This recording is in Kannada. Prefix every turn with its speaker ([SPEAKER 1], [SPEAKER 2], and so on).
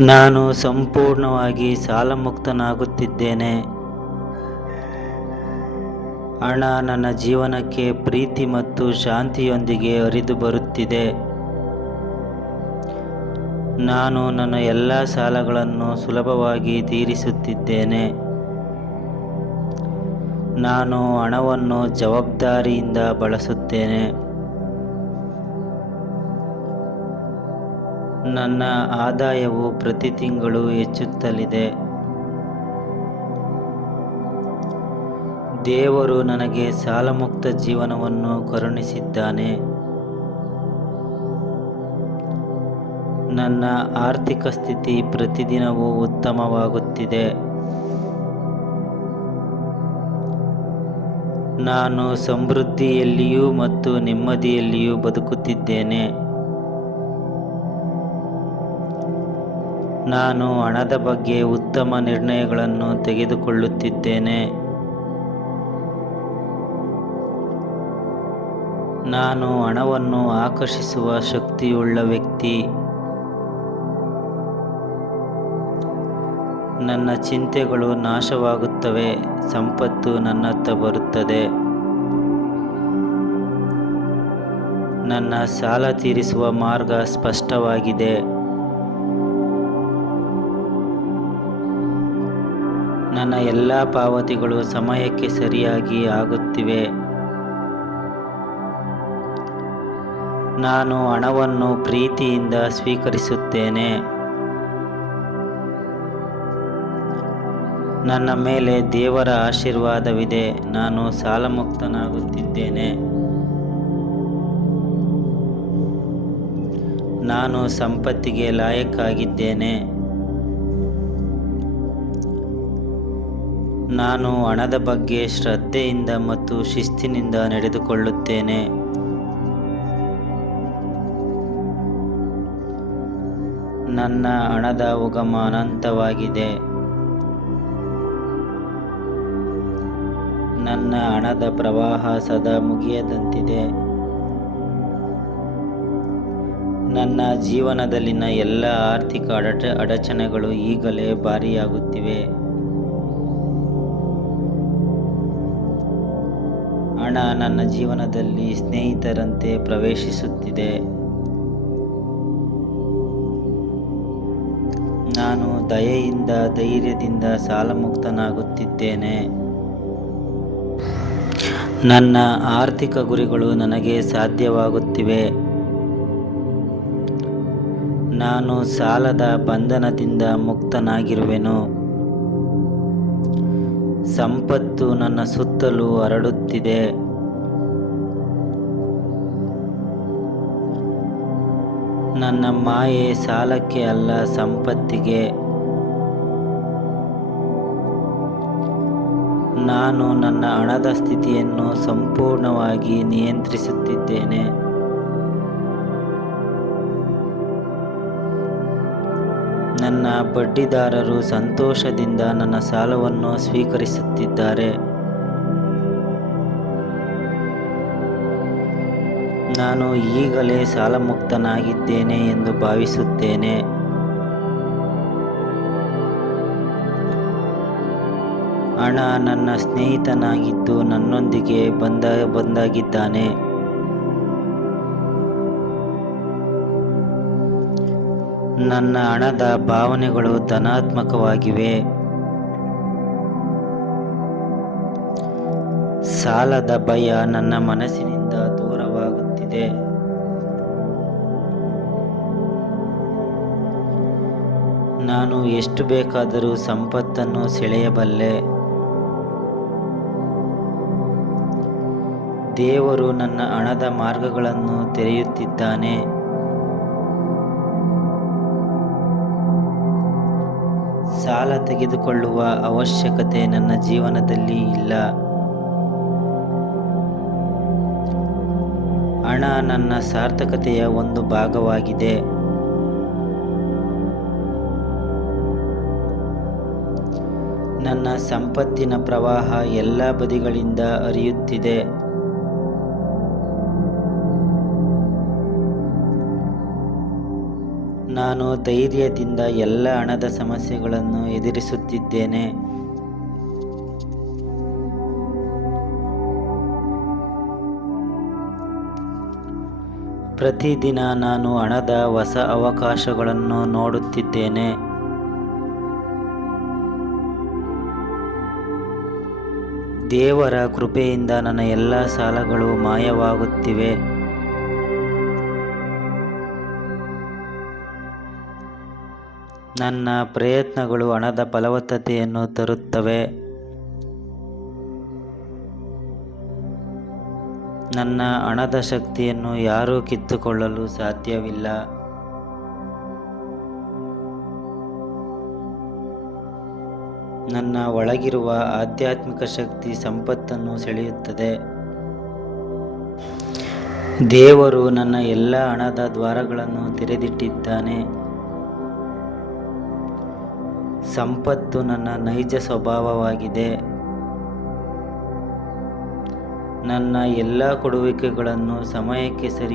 [SPEAKER 1] ನಾನು ಸಂಪೂರ್ಣವಾಗಿ ಸಾಲಮುಕ್ತನಾಗುತ್ತಿದ್ದೇನೆ. ಹಣ ನನ್ನ ಜೀವನಕ್ಕೆ ಪ್ರೀತಿ ಮತ್ತು ಶಾಂತಿಯೊಂದಿಗೆ ಹರಿದು ಬರುತ್ತಿದೆ. ನಾನು ನನ್ನ ಎಲ್ಲ ಸಾಲಗಳನ್ನು ಸುಲಭವಾಗಿ ತೀರಿಸುತ್ತಿದ್ದೇನೆ. ನಾನು ಹಣವನ್ನು ಜವಾಬ್ದಾರಿಯಿಂದ ಬಳಸುತ್ತೇನೆ. ನನ್ನ ಆದಾಯವು ಪ್ರತಿ ತಿಂಗಳು ಹೆಚ್ಚುತ್ತಲಿದೆ. ದೇವರು ನನಗೆ ಸಾಲಮುಕ್ತ ಜೀವನವನ್ನು ಕರುಣಿಸಿದ್ದಾನೆ. ನನ್ನ ಆರ್ಥಿಕ ಸ್ಥಿತಿ ಪ್ರತಿದಿನವೂ ಉತ್ತಮವಾಗುತ್ತಿದೆ. ನಾನು ಸಮೃದ್ಧಿಯಲ್ಲಿಯೂ ಮತ್ತು ನೆಮ್ಮದಿಯಲ್ಲಿಯೂ ಬದುಕುತ್ತಿದ್ದೇನೆ. ನಾನು ಹಣದ ಬಗ್ಗೆ ಉತ್ತಮ ನಿರ್ಣಯಗಳನ್ನು ತೆಗೆದುಕೊಳ್ಳುತ್ತಿದ್ದೇನೆ. ನಾನು ಹಣವನ್ನು ಆಕರ್ಷಿಸುವ ಶಕ್ತಿಯುಳ್ಳ ವ್ಯಕ್ತಿ. ನನ್ನ ಚಿಂತೆಗಳು ನಾಶವಾಗುತ್ತವೆ, ಸಂಪತ್ತು ನನ್ನತ್ತ ಬರುತ್ತದೆ. ನನ್ನ ಸಾಲ ತೀರಿಸುವ ಮಾರ್ಗ ಸ್ಪಷ್ಟವಾಗಿದೆ. ನನ್ನ ಎಲ್ಲ ಪಾವತಿಗಳು ಸಮಯಕ್ಕೆ ಸರಿಯಾಗಿ ಆಗುತ್ತಿವೆ. ನಾನು ಹಣವನ್ನು ಪ್ರೀತಿಯಿಂದ ಸ್ವೀಕರಿಸುತ್ತೇನೆ. ನನ್ನ ಮೇಲೆ ದೇವರ ಆಶೀರ್ವಾದವಿದೆ. ನಾನು ಸಾಲಮುಕ್ತನಾಗುತ್ತಿದ್ದೇನೆ. ನಾನು ಸಂಪತ್ತಿಗೆ ಲಾಯಕ್ಕಾಗಿದ್ದೇನೆ. ನಾನು ಹಣದ ಬಗ್ಗೆ ಶ್ರದ್ಧೆಯಿಂದ ಮತ್ತು ಶಿಸ್ತಿನಿಂದ ನಡೆದುಕೊಳ್ಳುತ್ತೇನೆ. ನನ್ನ ಹಣದ ಉಗಮ ಅನಂತವಾಗಿದೆ. ನನ್ನ ಹಣದ ಪ್ರವಾಹ ಸದಾ ಮುಗಿಯದಂತಿದೆ. ನನ್ನ ಜೀವನದಲ್ಲಿನ ಎಲ್ಲ ಆರ್ಥಿಕ ಅಡಚ, ಅಡಚಣೆಗಳು ಈಗಲೇ ಭಾರಿಯಾಗುತ್ತಿವೆ. ಹಣ ನನ್ನ ಜೀವನದಲ್ಲಿ ಸ್ನೇಹಿತರಂತೆ ಪ್ರವೇಶಿಸುತ್ತಿದೆ. ನಾನು ದಯೆಯಿಂದ, ಧೈರ್ಯದಿಂದ ಸಾಲಮುಕ್ತನಾಗುತ್ತಿದ್ದೇನೆ. ನನ್ನ ಆರ್ಥಿಕ ಗುರಿಗಳು ನನಗೆ ಸಾಧ್ಯವಾಗುತ್ತಿವೆ. ನಾನು ಸಾಲದ ಬಂಧನದಿಂದ ಮುಕ್ತನಾಗಿರುವೆನು. ಸಂಪತ್ತು ನನ್ನ ಸುತ್ತಲೂ ಹರಡುತ್ತಿದೆ. ನನ್ನ ಮಾಯೆ ಸಾಲಕ್ಕೆ ಅಲ್ಲ, ಸಂಪತ್ತಿಗೆ. ನಾನು ನನ್ನ ಹಣದ ಸ್ಥಿತಿಯನ್ನು ಸಂಪೂರ್ಣವಾಗಿ ನಿಯಂತ್ರಿಸುತ್ತಿದ್ದೇನೆ. ನನ್ನ ಬಡ್ಡಿದಾರರು ಸಂತೋಷದಿಂದ ನನ್ನ ಸಾಲವನ್ನು ಸ್ವೀಕರಿಸುತ್ತಿದ್ದಾರೆ. ನಾನು ಈಗಲೇ ಸಾಲಮುಕ್ತನಾಗಿದ್ದೇನೆ ಎಂದು ಭಾವಿಸುತ್ತೇನೆ. ಹಣ ನನ್ನ ಸ್ನೇಹಿತನಾಗಿದ್ದು ನನ್ನೊಂದಿಗೆ ಬಂದ ಬಂದಾಗಿದ್ದಾನೆ. ನನ್ನ ಹಣದ ಭಾವನೆಗಳು ಧನಾತ್ಮಕವಾಗಿವೆ. ಸಾಲದ ಭಯ ನನ್ನ ಮನಸ್ಸಿನಿಂದ ದೂರವಾಗುತ್ತಿದೆ. ನಾನು ಎಷ್ಟು ಬೇಕಾದರೂ ಸಂಪತ್ತನ್ನು ಸೆಳೆಯಬಲ್ಲೆ. ದೇವರು ನನ್ನ ಹಣದ ಮಾರ್ಗಗಳನ್ನು ತೆರೆಯುತ್ತಿದ್ದಾನೆ. ಸಾಲ ತೆಗೆದುಕೊಳ್ಳುವ ಅವಶ್ಯಕತೆ ನನ್ನ ಜೀವನದಲ್ಲಿ ಇಲ್ಲ. ಹಣ ನನ್ನ ಸಾರ್ಥಕತೆಯ ಒಂದು ಭಾಗವಾಗಿದೆ. ನನ್ನ ಸಂಪತ್ತಿನ ಪ್ರವಾಹ ಎಲ್ಲ ಬದಿಗಳಿಂದ ಹರಿಯುತ್ತಿದೆ. ನಾನು ಧೈರ್ಯದಿಂದ ಎಲ್ಲ ಹಣದ ಸಮಸ್ಯೆಗಳನ್ನು ಎದುರಿಸುತ್ತಿದ್ದೇನೆ. ಪ್ರತಿದಿನ ನಾನು ಹಣದ ಹೊಸ ಅವಕಾಶಗಳನ್ನು ನೋಡುತ್ತಿದ್ದೇನೆ. ದೇವರ ಕೃಪೆಯಿಂದ ನನ್ನ ಎಲ್ಲ ಸಾಲಗಳು ಮಾಯವಾಗುತ್ತಿವೆ. ನನ್ನ ಪ್ರಯತ್ನಗಳು ಹಣದ ಫಲವತ್ತತೆಯನ್ನು ತರುತ್ತವೆ. ನನ್ನ ಹಣದ ಶಕ್ತಿಯನ್ನು ಯಾರೂ ಕಿತ್ತುಕೊಳ್ಳಲು ಸಾಧ್ಯವಿಲ್ಲ. ನನ್ನ ಒಳಗಿರುವ ಆಧ್ಯಾತ್ಮಿಕ ಶಕ್ತಿ ಸಂಪತ್ತನ್ನು ಸೆಳೆಯುತ್ತದೆ. ದೇವರು ನನ್ನ ಎಲ್ಲ ಹಣದ ದ್ವಾರಗಳನ್ನು ತೆರೆದಿಟ್ಟಿದ್ದಾನೆ. ಸಂಪತ್ತು ನನ್ನ ನೈಜ ಸ್ವಭಾವವಾಗಿದೆ. ನನ್ನ ಎಲ್ಲ ಕೊಡುವಿಕೆಗಳನ್ನು ಸಮಯಕ್ಕೆ ಸರಿ